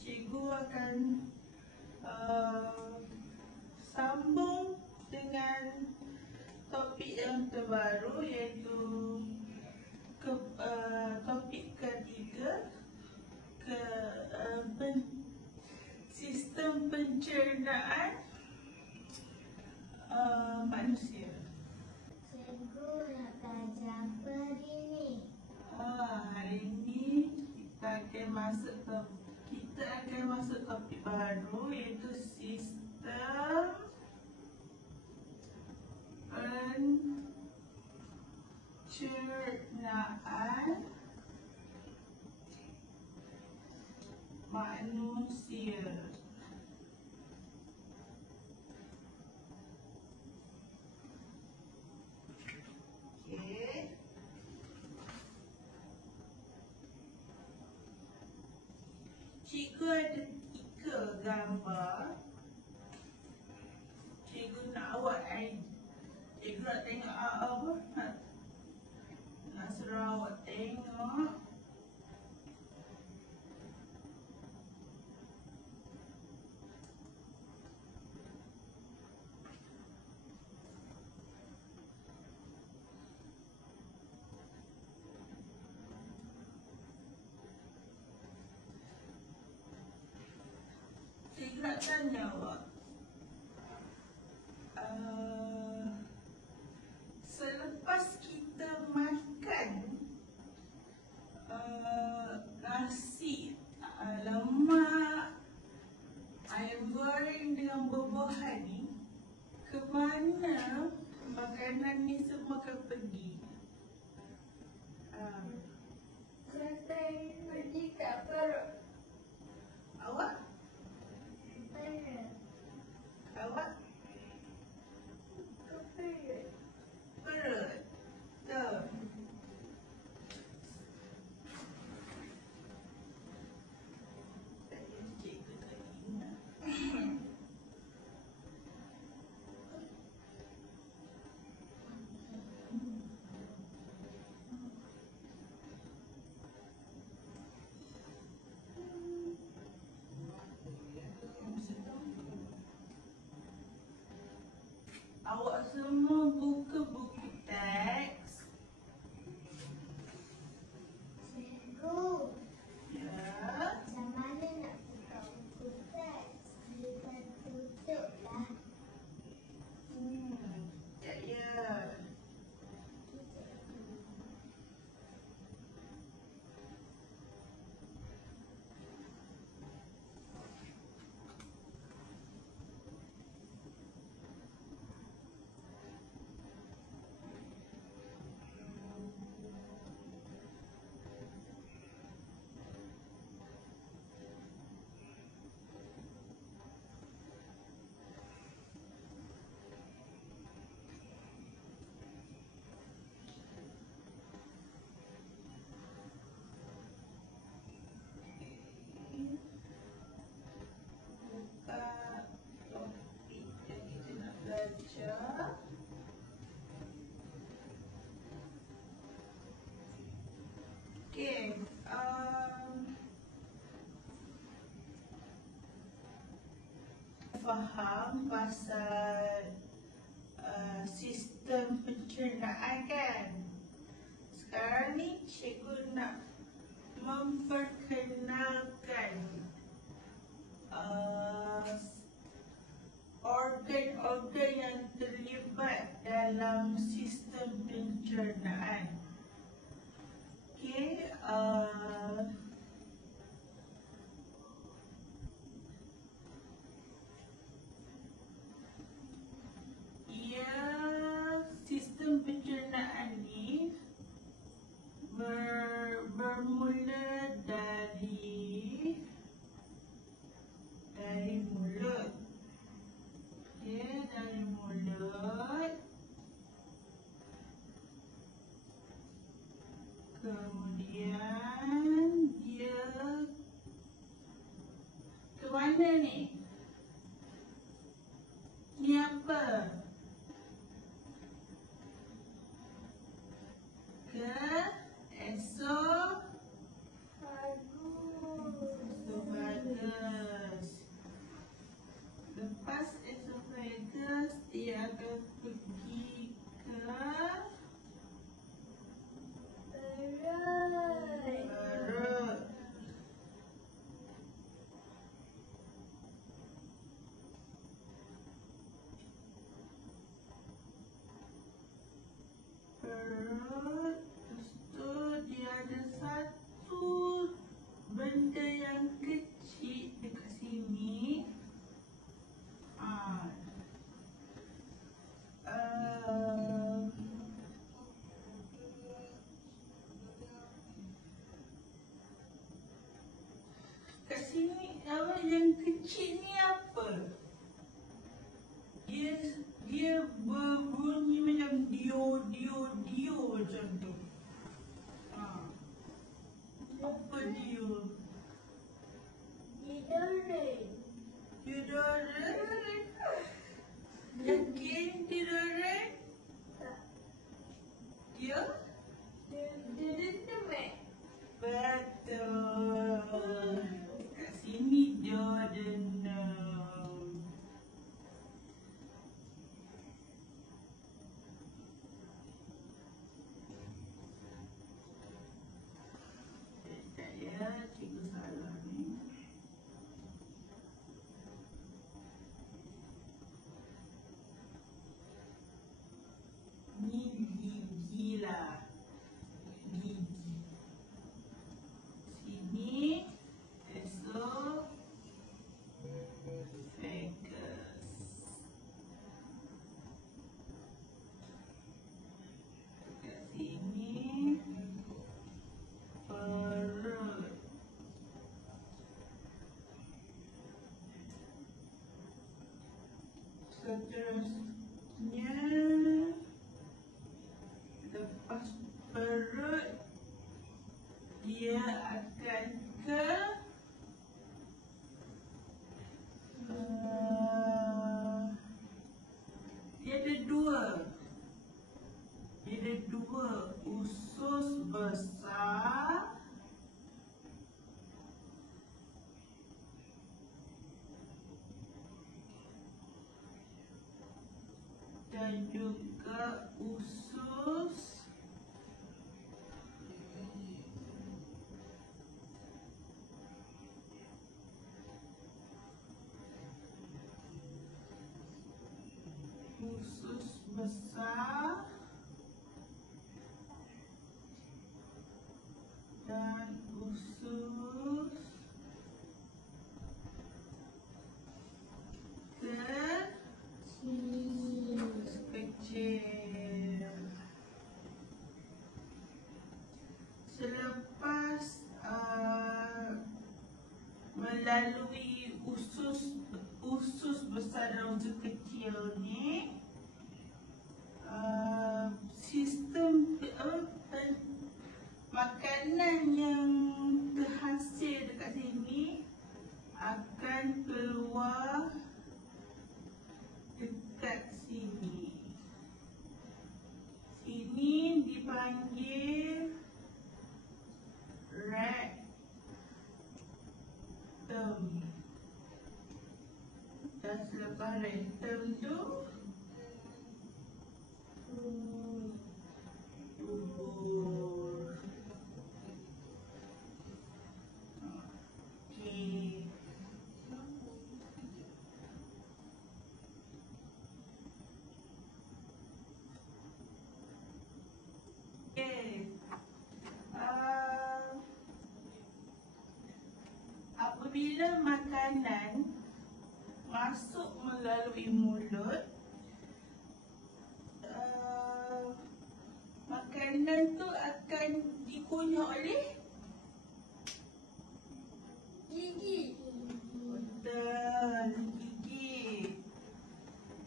cikgu akan sambung dengan topik yang terbaru, iaitu topik ketiga, sistem pencernaan manusia. Cikgu nak belajar apa hari ni? Hari ini kita akan masuk topik baru, iaitu sistem pencernaan manusia. Okey. Cikgu ada 3 gambar. Cikgu nak cikgu nak tengok apa? Nak suruh awak tengok. Cikgu nak tanya awak, selepas kita makan nasi, lemak, ayam goreng dengan buah-buahan ni, ke mana makanan ni semua akan pergi? Pergi ke perut. Awak? Perut. Awak? Ke perut. Perut. Betul. Cikgu tak ingat. Awak semua buka buku teks. Cikgu, Ya. macam mana nak buka buku teks? Kita tutuplah. Ya. Buka topik yang kita nak belajar. Okey, faham pasal sistem pencernaan kan? Sekarang ni cikgu nak memperkenalkan organ-organ yang terlibat dalam sistem pencernaan. Okey, sistem pencernaan ni bermula dari mulut. Okey, dari mulut. Kemudian dia ke mana ni? Ni apa? Ke esophagus. Apa yang kecil ni apa? Dia berbunyi macam dio macam tu. Ha. Apa dio? Deodorant. Yakin deodorant? Dia? Betul. Kat sini deodorant. Sekejap ya, cikgu salah ni. Ni gigi lah. Gigi. Sini esophagus. Kat sini perut. Seterusnya lepas perut dia akan ke dia ada dua usus besar dan juga usus besar dan usus kecil. Selepas melalui usus besar dan usus kecil ni, sistem makanan yang terhasil dekat sini akan keluar dekat sini. Sini dipanggil rectum. Dan selepas rectum tu dubur. Okey. Apabila makanan masuk melalui mulut, makanan tu akan dikunyah oleh gigi. Betul, gigi.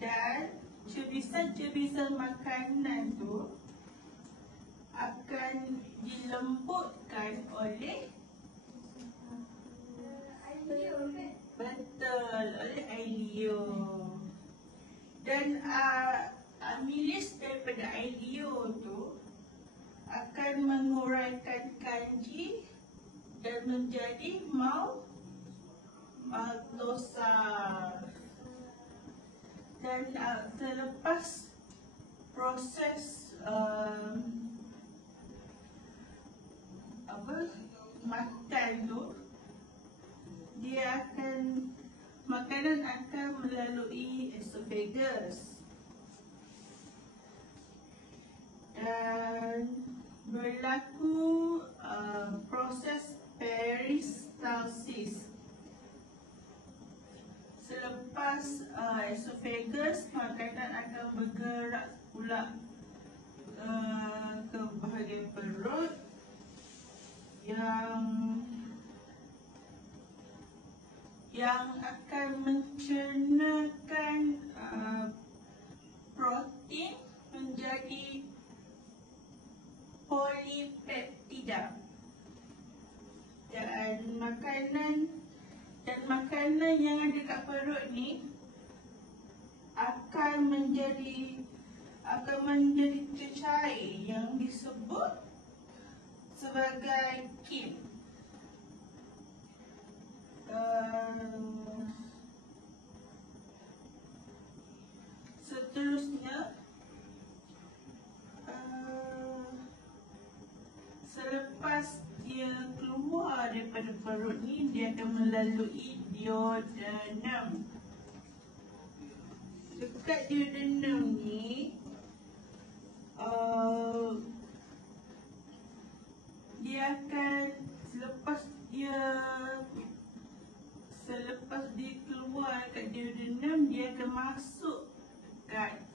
Dan cebisan-cebisan makanan tu akan dilembutkan oleh betul, oleh ileum. Dan amilis daripada ileum tu akan menguraikan kanji dan menjadi maltosa. Dan selepas proses makan tu, makanan akan melalui esophagus dan berlaku proses peristalsis. Selepas esophagus, makanan akan bergerak pula ke bahagian perut yang yang akan mencernakan protein menjadi polipeptida. Dan makanan yang ada kat perut ni akan menjadi cecair yang disebut sebagai KIM. Seterusnya, selepas dia keluar daripada perut ni, dia akan melalui duodenum. Dekat duodenum ni, dia akan selepas dia keluar kat duodenum, dia akan masuk kat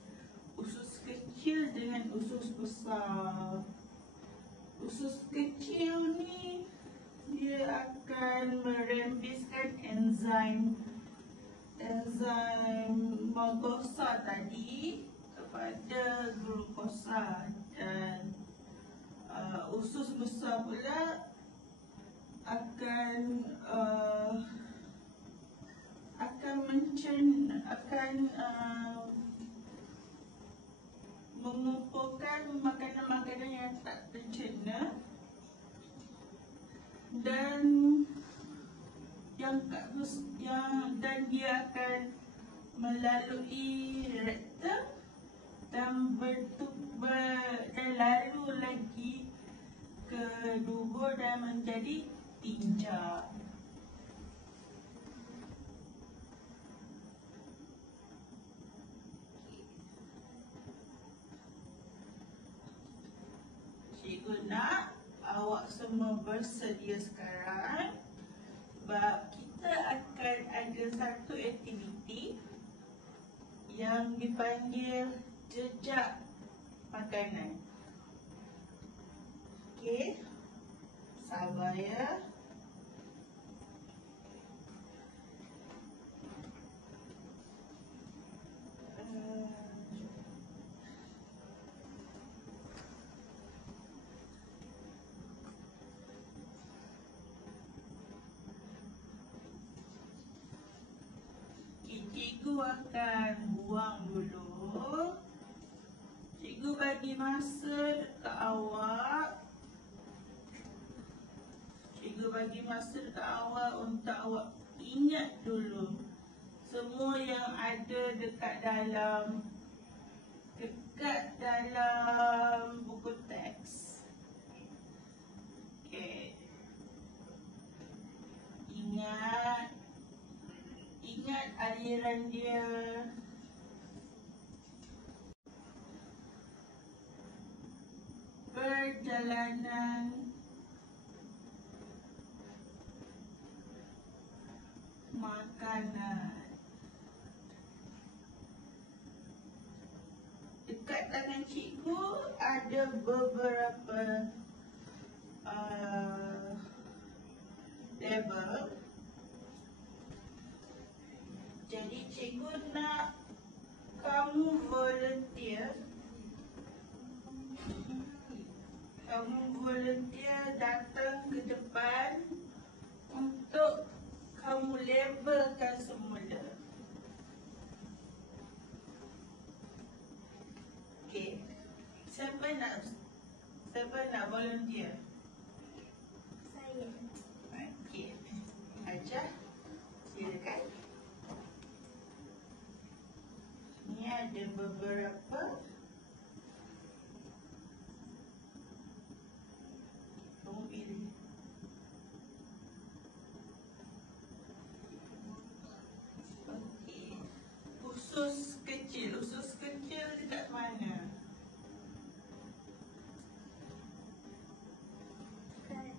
usus kecil dengan usus besar. Usus kecil ni dia akan merembeskan enzim margosa tadi kepada glukosa, dan usus besar pula akan mengumpulkan makanan-makanan yang tak tercerna, dan dia akan melalui rektum dan lalu lagi ke dubur dan menjadi tinja. Cikgu nak awak semua bersedia sekarang, sebab kita akan ada satu aktiviti yang dipanggil jejak makanan. Okey, sabar ya. Cikgu akan buang dulu. Cikgu bagi masa dekat awak. Cikgu bagi masa dekat awak untuk awak ingat dulu semua yang ada dekat dalam buku teks. Okey. Ingat aliran dia. Perjalanan makanan. Dekat tangan cikgu ada beberapa label. Jadi cikgu nak kamu volunteer datang ke depan untuk kamu labelkan semula. Okey. Siapa nak volunteer? Saya. Okey. Ajar. Silakan. Ini ada beberapa. Kamu pilih. Okey. Usus kecil dekat mana? Okey.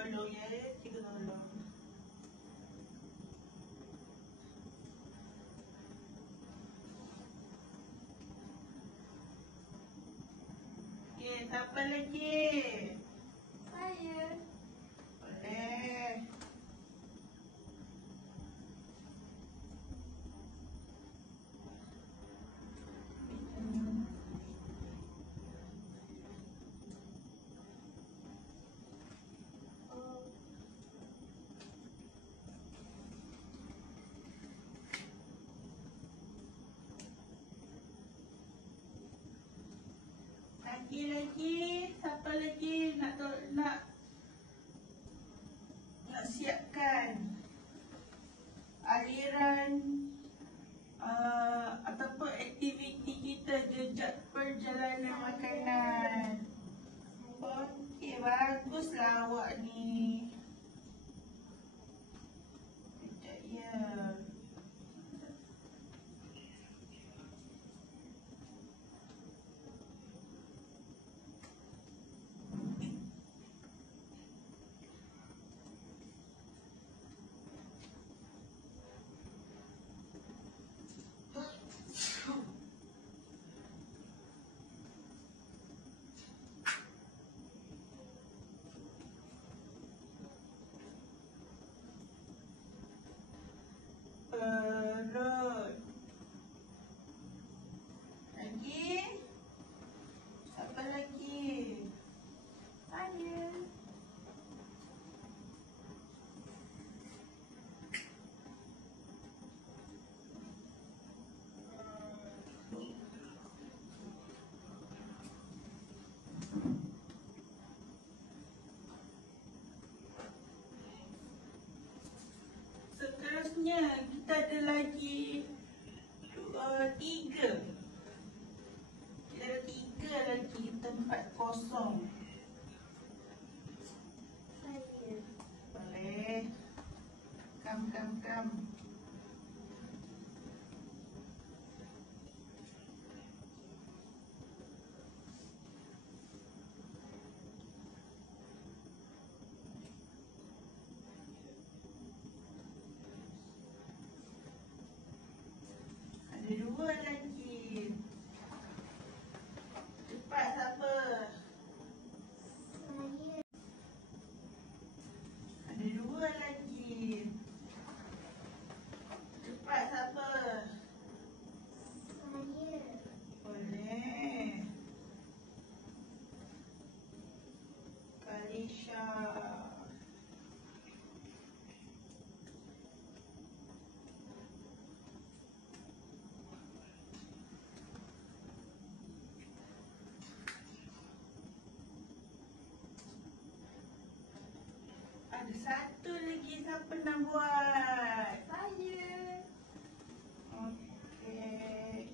tolong ya, cikgu tolong. Okey, siapa lagi? Saya. Boleh. Oh. Lagi, siapa lagi nak siapkan aliran ataupun aktiviti kita jejak perjalanan makanan. Okey, baguslah awak ni. Sekejap ya. Perut. Lagi? Siapa lagi? Saya. Seterusnya kita ada lagi 3. Kita ada 3 lagi tempat kosong. Saya. Boleh. Kam. Ada 2 lagi. Cepat siapa? Saya. Ada 2 lagi. Cepat siapa? Saya. Boleh. Kalisha. Ada 1 lagi siapa nak buat? Saya. Okey.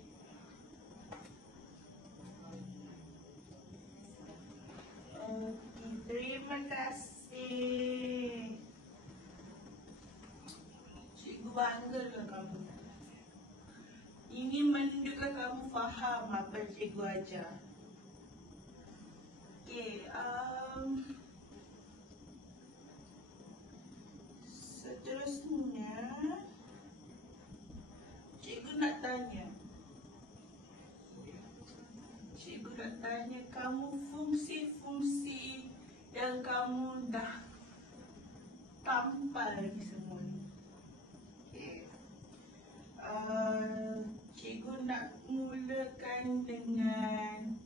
Okey, terima kasih. Cikgu bangga dengan kamu. Ini menunjukkan kamu faham apa yang cikgu ajar. Okey, seterusnya cikgu nak tanya. Cikgu nak tanya kamu fungsi-fungsi yang kamu dah tampal lagi semua ni. Okey. Cikgu nak mulakan dengan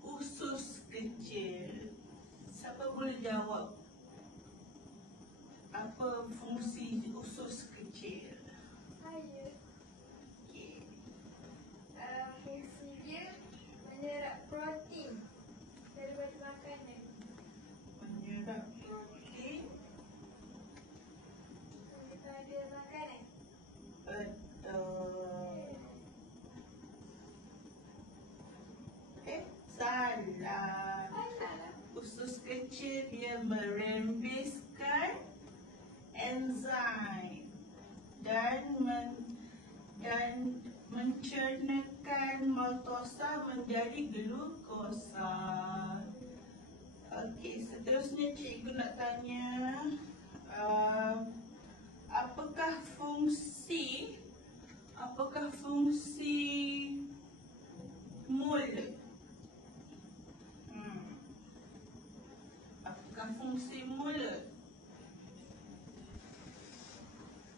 usus kecil. Siapa boleh jawab apa fungsi usus kecil? Saya. Okey. Fungsi dia menyerap protein daripada makanan. Menyerap protein. Daripada makanan. Betul. Salah. Salah. Usus kecil dia merembeskan enzim dan mencernakan maltosa menjadi glukosa. Okey, seterusnya cikgu nak tanya, apakah fungsi mulut? Apakah fungsi mulut?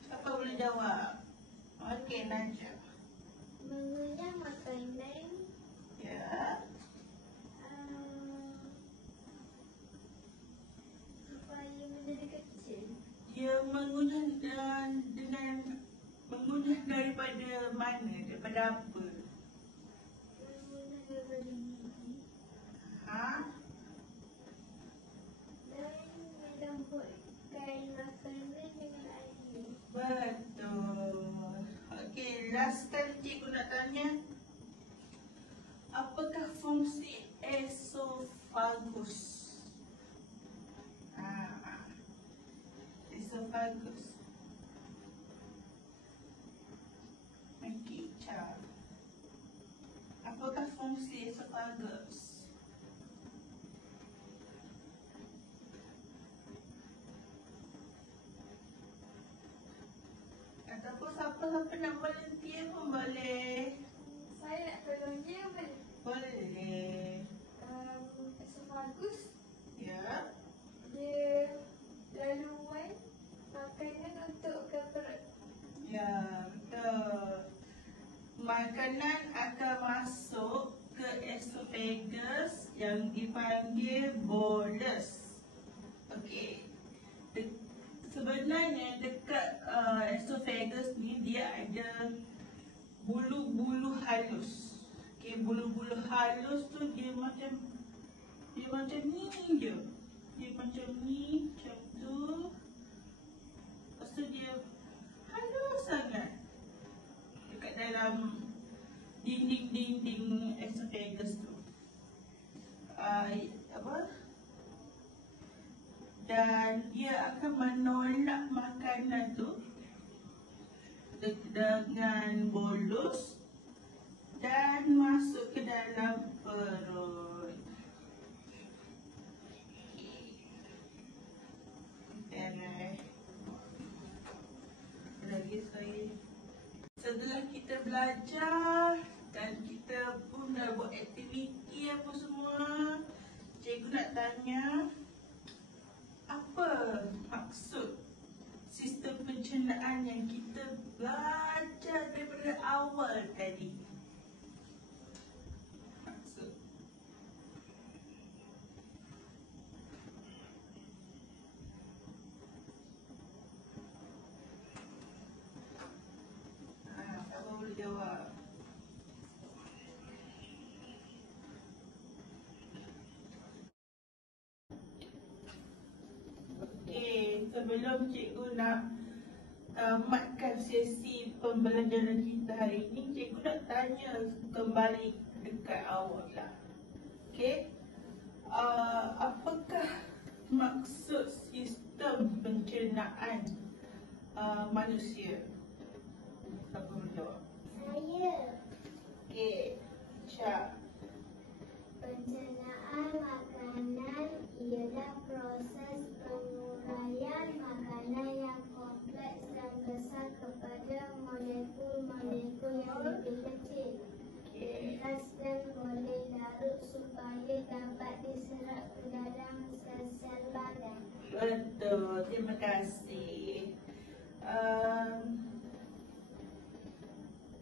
Siapa boleh jawab? Okey, Najah. Mengunyah makanan, Ya. supaya menjadi kecil. Dia mengunyah mengunyah daripada mana? Daripada apa? Mengunyah daripada gigi Ha? dan mencampurkan makanan dengan air. Betul. Okey, last kali cikgu nak tanya. Apakah fungsi esophagus? Esophagus. Okey, Cha. Apakah fungsi esophagus? Ataupun siapa-siapa nak volunteer pun boleh. Saya nak tolongnya boleh. Boleh. Esophagus, Ya. dia laluan makanan untuk ke perut. Ya, betul. Makanan akan masuk ke esophagus yang dipanggil bolus. Okey. Sebenarnya dekat esophagus ni dia ada bulu-bulu halus. Okey, bulu-bulu halus tu dia macam ni je. Dia macam ni, macam tu. Lepas tu dia halus sangat dekat dalam dinding-dinding esophagus tu. Dan dia akan menolak makanan tu dengan bolus dan masuk ke dalam perut. Lagi saya. Setelah kita belajar dan kita pun dah buat aktiviti apa semua, cikgu nak tanya, apa maksud sistem pencernaan yang kita belajar daripada awal tadi? Maksud. Siapa boleh jawab? Okey, sebelum cikgu nak tamatkan sesi pembelajaran kita hari ini, cikgu nak tanya kembali dekat awal lah. Okey, apakah maksud sistem pencernaan manusia? Siapa boleh jawab? Saya. Okey, Syah. Pencernaan makanan ialah proses penguraian makanan yang kompleks dan besar kepada molekul-molekul yang lebih kecil. Ringkas dan boleh larut supaya dapat diserap ke dalam sel-sel badan. Betul, terima kasih.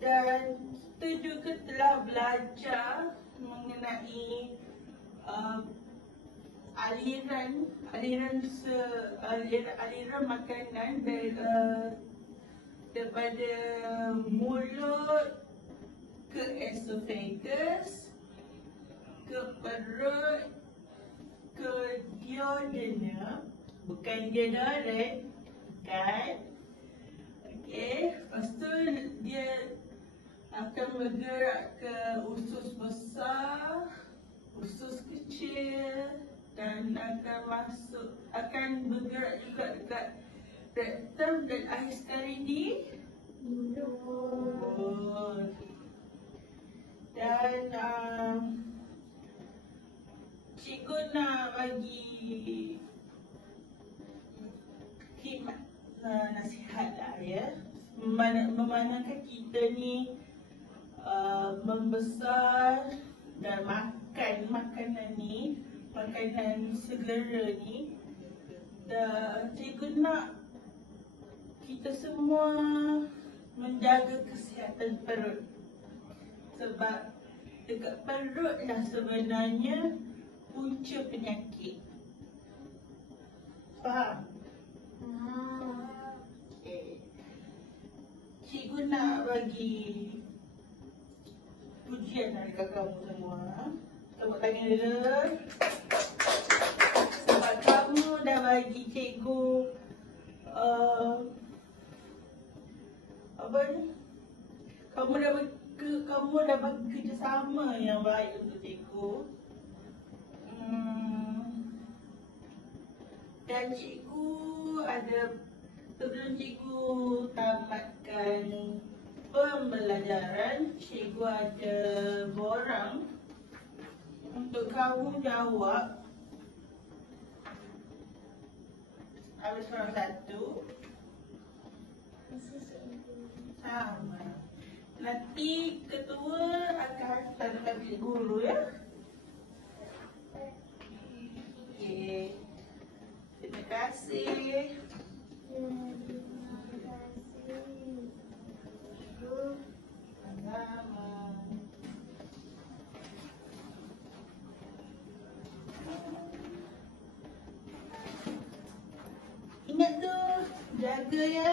Dan kita juga telah belajar mengenai aliran makanan daripada mulut ke esophagus, ke perut, ke duodenum, bukan deodorant, kan? Okey, lepas tu dia akan bergerak ke usus besar, usus kecil, dan akan bergerak juga dekat rektum dan akhir sekali di mulut. Dan cikgu nak bagi nasihat lah ya. Memandangkan kita ni membesar dan makan makanan ni, makanan segera ni, dan cikgu nak kita semua menjaga kesihatan perut. Sebab dekat perut lah sebenarnya punca penyakit. Faham? Okay. Cikgu nak bagi pujian dari kamu semua. Tepuk tangan dulu. Sebab kamu dah bagi cikgu apa ni? Kamu dah bagi kerjasama yang baik untuk cikgu. Dan cikgu ada, sebelum cikgu tamatkan pembelajaran, cikgu ada borang untuk kamu jawab. Habis orang satu. Sama. Nanti ketua akan hantar bilik guru ya. Okey. Terima kasih. Sama. Ingat tu, jaga ya.